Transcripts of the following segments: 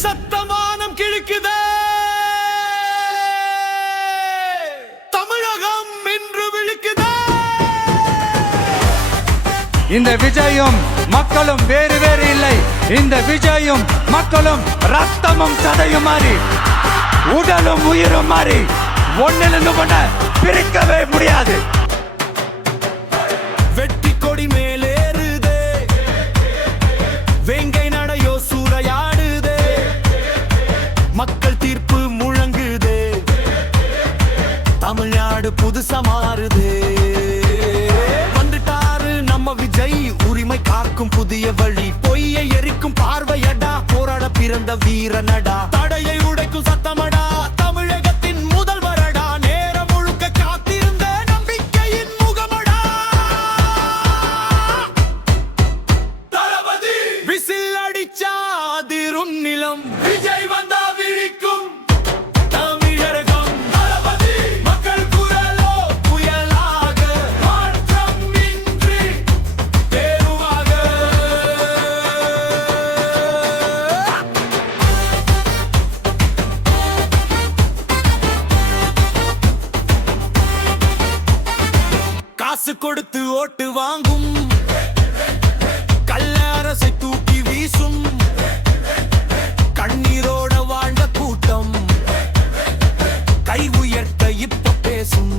சத்தமானம் கிழக்குதே, தமிழகம் என்று விழிக்குதே. இந்த விஜயும் மக்களும் வேறு வேறு இல்லை. இந்த விஜயும் மக்களும் ரத்தமும் சதையும் மாறி உடலும் உயிரும் மாறி ஒன்னிலிருந்து ஒன்ன பிரிக்கவே முடியாது. வெட்டி கொடி மேலேறுதே, வேங்கை நடையோ சூறையாடுதே, மக்கள் தீர்ப்பு முழங்குதே, தமிழ்நாடு புதுசா மாறுதே. வந்துட்டாரு நம்ம விஜய், உரிமை காக்கும் புதிய வழி, பொய்யை எரிக்கும் பார்வையடா, போராட பிறந்த வீரனடா, தடையை உடைக்கும் சத்தமடா, தமிழகத்தின் முதல்வரடா, நேரம் முழுக்க காத்திருந்த நம்பிக்கையின் முகமடா. தளபதி விசில் அடிச்சா அதிரும் நிலம், விஜய் வந்தா விழிக்கும் தமிழகம். தளபதி மக்கள் குரலோ புயலாக, மாற்றம் இன்றி தேர்வாக. காசு கொடுத்து ஓட்டு வாங்கும் கள்ள அரசை தூக்கி வீசும் கண்ணீரோட வாழ்ந்த கூட்டம் கை உயர்த்த இப்ப பேசும்.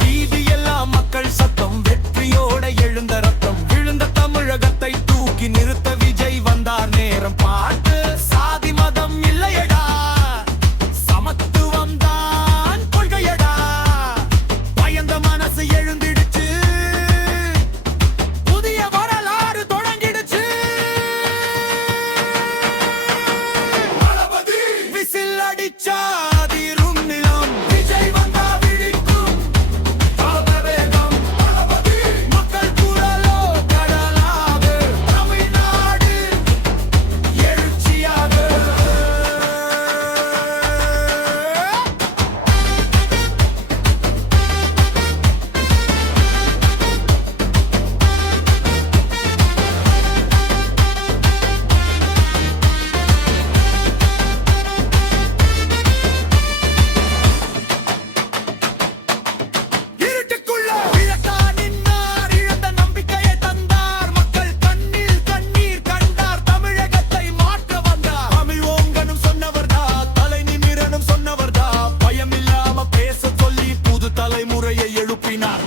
வீதியெல்லாம் மக்கள் சத்தம், வெற்றியோட எழுந்த ரத்தம், விழுந்த தமிழகத்தை தூக்கி நிறுத்த விஜய் வந்தார். நேரம் பார்த்து சாதி மதம் இல்லையடா, சமத்துவம் தான் கொள்கையடா. பயந்த மனசு எழுந்திடுச்சு, புதிய வரலாறு தொடங்கிடுச்சு. விசில் அடிச்சா அதிரும் நிலம், விஜய் வந்தா விழிக்கும் தாபவேகம். மக்கள் குரலோ கடலாக, தமிழ்நாடு எழுச்சியாக. இருட்டுக்குள்ள விளக்கா நின்னார், இழந்த நம்பிக்கையை தந்தார், மக்கள் கண்ணில் கண்ணீர் கண்டார், தமிழகத்தை மாற்ற வந்தார். தமிழ் ஓங்கனும் சொன்னவர்தா, தலை நிமிரனும் சொன்னவர்தா, பயமில்லாம பேச சொல்லி புது தலைமுறையை எழுப்பினார்.